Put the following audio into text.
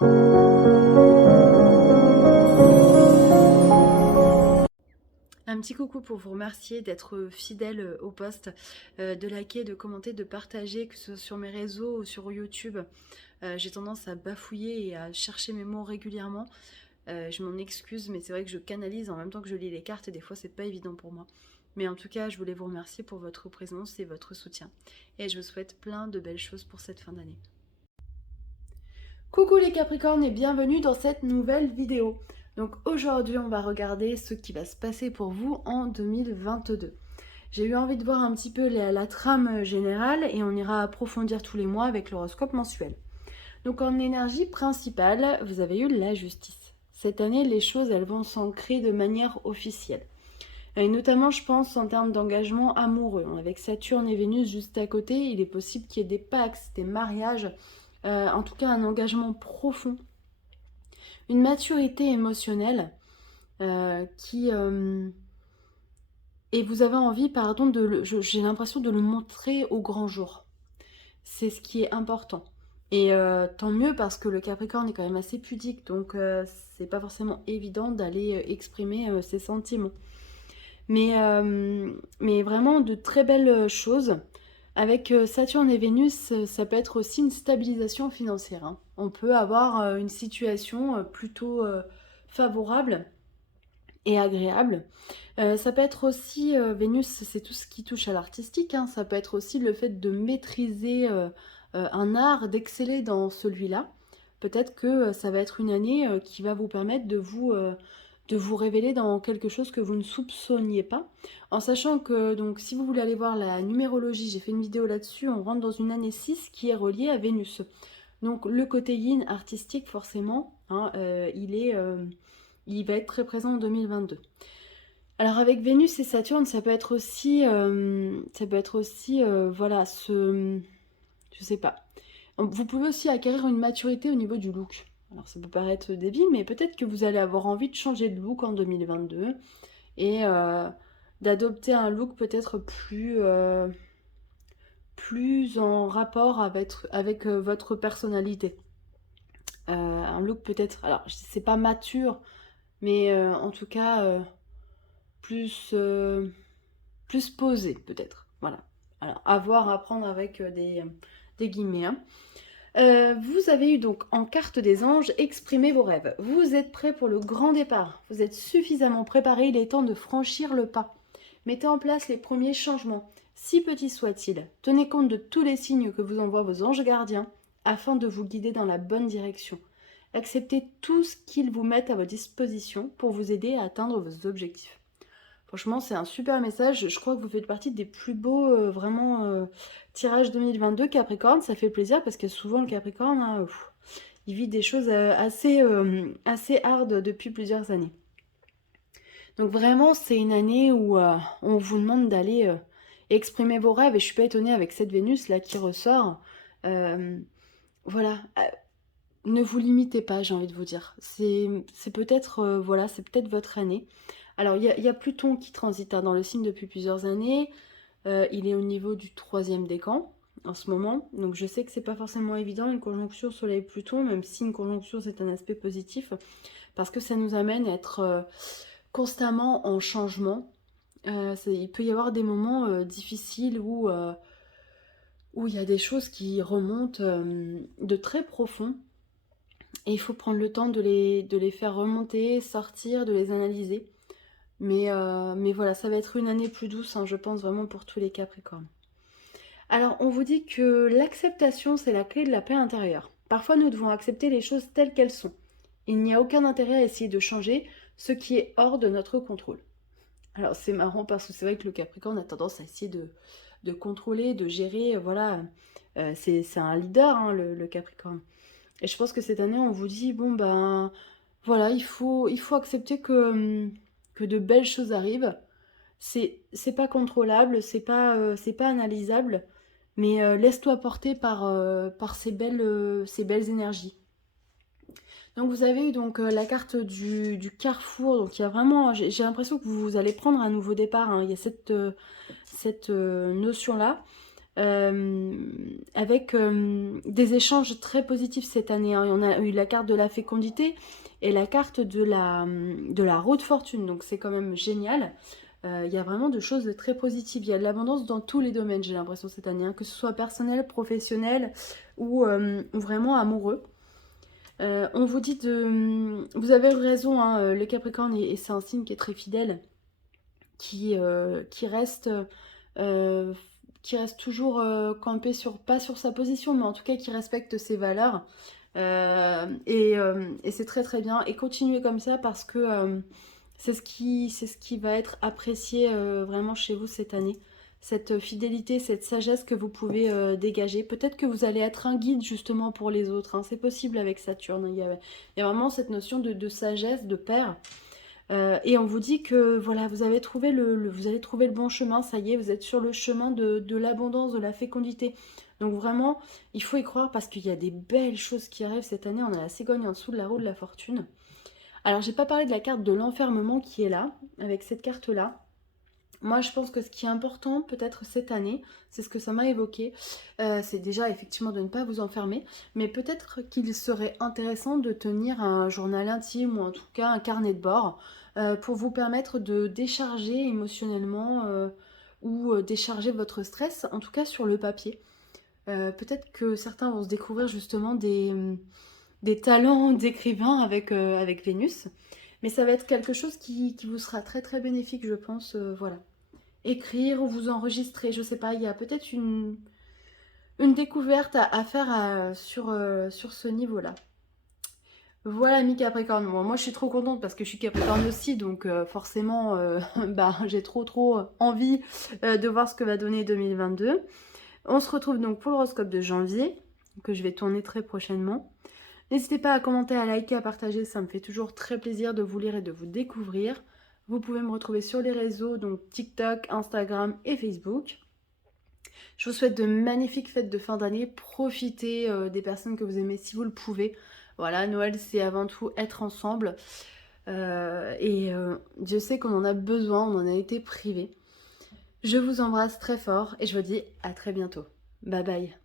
Un petit coucou pour vous remercier d'être fidèle au post, de liker, de commenter, de partager, que ce soit sur mes réseaux ou sur YouTube. J'ai tendance à bafouiller et à chercher mes mots régulièrement. Je m'en excuse, mais c'est vrai que je canalise en même temps que je lis les cartes et des fois c'est pas évident pour moi. Mais en tout cas, je voulais vous remercier pour votre présence et votre soutien. Et je vous souhaite plein de belles choses pour cette fin d'année. Coucou les Capricornes et bienvenue dans cette nouvelle vidéo. Donc aujourd'hui on va regarder ce qui va se passer pour vous en 2022. J'ai eu envie de voir un petit peu la trame générale et on ira approfondir tous les mois avec l'horoscope mensuel. Donc en énergie principale, vous avez eu la justice. Cette année, les choses elles vont s'ancrer de manière officielle. Et notamment, je pense en termes d'engagement amoureux. Avec Saturne et Vénus juste à côté, il est possible qu'il y ait des pactes, des mariages, en tout cas un engagement profond, une maturité émotionnelle qui... et vous avez envie, pardon, j'ai l'impression de le montrer au grand jour. C'est ce qui est important. Et tant mieux parce que le Capricorne est quand même assez pudique, donc c'est pas forcément évident d'aller exprimer ses sentiments. Mais vraiment de très belles choses. Avec Saturne et Vénus, ça peut être aussi une stabilisation financière, hein. On peut avoir une situation plutôt favorable et agréable. Ça peut être aussi, Vénus, c'est tout ce qui touche à l'artistique, hein. Ça peut être aussi le fait de maîtriser un art, d'exceller dans celui-là. Peut-être que ça va être une année qui va vous permettre de vous révéler dans quelque chose que vous ne soupçonniez pas. En sachant que, donc, si vous voulez aller voir la numérologie, j'ai fait une vidéo là-dessus, on rentre dans une année 6 qui est reliée à Vénus. Donc le côté yin artistique, forcément, hein, il va être très présent en 2022. Alors avec Vénus et Saturne, ça peut être aussi, voilà, je sais pas. Vous pouvez aussi acquérir une maturité au niveau du look. Alors ça peut paraître débile, mais peut-être que vous allez avoir envie de changer de look en 2022 et d'adopter un look peut-être plus en rapport avec votre personnalité. Un look peut-être, alors c'est pas mature, mais en tout cas plus, plus posé peut-être. Voilà. Alors à voir, à prendre avec des guillemets, hein. Vous avez eu donc en carte des anges, exprimez vos rêves. Vous êtes prêt pour le grand départ. Vous êtes suffisamment préparé, il est temps de franchir le pas. Mettez en place les premiers changements, si petits soient-ils. Tenez compte de tous les signes que vous envoient vos anges gardiens afin de vous guider dans la bonne direction. Acceptez tout ce qu'ils vous mettent à votre disposition pour vous aider à atteindre vos objectifs. Franchement, c'est un super message. Je crois que vous faites partie des plus beaux, tirages 2022 Capricorne. Ça fait plaisir parce que souvent le Capricorne, hein, il vit des choses assez hard depuis plusieurs années. Donc vraiment, c'est une année où on vous demande d'aller exprimer vos rêves. Et je suis pas étonnée avec cette Vénus là qui ressort. Voilà. Ne vous limitez pas, j'ai envie de vous dire. C'est peut-être voilà, c'est peut-être votre année. Alors, il y a Pluton qui transite hein, dans le signe depuis plusieurs années. Il est au niveau du 3e décan en ce moment. Donc, je sais que c'est pas forcément évident une conjonction Soleil-Pluton, même si une conjonction c'est un aspect positif, parce que ça nous amène à être constamment en changement. Il peut y avoir des moments difficiles où il y a des choses qui remontent de très profond. Et il faut prendre le temps de les faire remonter, sortir, de les analyser. Mais voilà, ça va être une année plus douce, hein, je pense vraiment pour tous les Capricornes. Alors, on vous dit que l'acceptation, c'est la clé de la paix intérieure. Parfois, nous devons accepter les choses telles qu'elles sont. Il n'y a aucun intérêt à essayer de changer ce qui est hors de notre contrôle. Alors, c'est marrant parce que c'est vrai que le Capricorne a tendance à essayer de contrôler, de gérer, voilà. C'est un leader, hein, le Capricorne. Et je pense que cette année, on vous dit, bon ben, voilà, il faut accepter que de belles choses arrivent. C'est pas contrôlable, c'est pas analysable, mais laisse-toi porter par ces belles énergies. Donc vous avez eu donc la carte du carrefour, donc il y a vraiment, j'ai l'impression que vous allez prendre un nouveau départ, hein. Il y a cette notion-là. avec des échanges très positifs cette année, hein. On a eu la carte de la fécondité et la carte de la roue de fortune, donc c'est quand même génial. Il y a vraiment de choses de très positives. Il y a de l'abondance dans tous les domaines, j'ai l'impression, cette année, hein, que ce soit personnel, professionnel ou vraiment amoureux. On vous dit de... Vous avez raison, hein, le Capricorne, et c'est un signe qui est très fidèle, qui reste... euh, qui reste toujours campé sur, pas sur sa position, mais en tout cas qui respecte ses valeurs. Et c'est très très bien. Et continuez comme ça parce que c'est ce qui va être apprécié vraiment chez vous cette année. Cette fidélité, cette sagesse que vous pouvez dégager. Peut-être que vous allez être un guide justement pour les autres, hein. C'est possible avec Saturne. Il y a vraiment cette notion de sagesse, de père. Et on vous dit que voilà, vous avez trouvé vous allez trouver le bon chemin, ça y est, vous êtes sur le chemin de l'abondance, de la fécondité. Donc vraiment, il faut y croire parce qu'il y a des belles choses qui arrivent cette année. On a la cigogne en dessous de la roue de la fortune. Alors, j'ai pas parlé de la carte de l'enfermement qui est là, avec cette carte-là. Moi, je pense que ce qui est important, peut-être cette année, c'est ce que ça m'a évoqué, c'est déjà effectivement de ne pas vous enfermer, mais peut-être qu'il serait intéressant de tenir un journal intime ou en tout cas un carnet de bord pour vous permettre de décharger émotionnellement ou décharger votre stress, en tout cas sur le papier. Peut-être que certains vont se découvrir justement des talents d'écrivain avec Vénus. Mais ça va être quelque chose qui vous sera très très bénéfique, je pense. Voilà. Écrire ou vous enregistrer, je sais pas, il y a peut-être une découverte à faire sur ce niveau-là. Voilà, mi Capricorne. Bon, moi, je suis trop contente parce que je suis Capricorne aussi, donc forcément, bah, j'ai trop envie de voir ce que va donner 2022. On se retrouve donc pour l'horoscope de janvier, que je vais tourner très prochainement. N'hésitez pas à commenter, à liker, à partager, ça me fait toujours très plaisir de vous lire et de vous découvrir. Vous pouvez me retrouver sur les réseaux, donc TikTok, Instagram et Facebook. Je vous souhaite de magnifiques fêtes de fin d'année. Profitez des personnes que vous aimez si vous le pouvez. Voilà, Noël, c'est avant tout être ensemble. Dieu sait qu'on en a besoin, on en a été privé. Je vous embrasse très fort et je vous dis à très bientôt. Bye bye.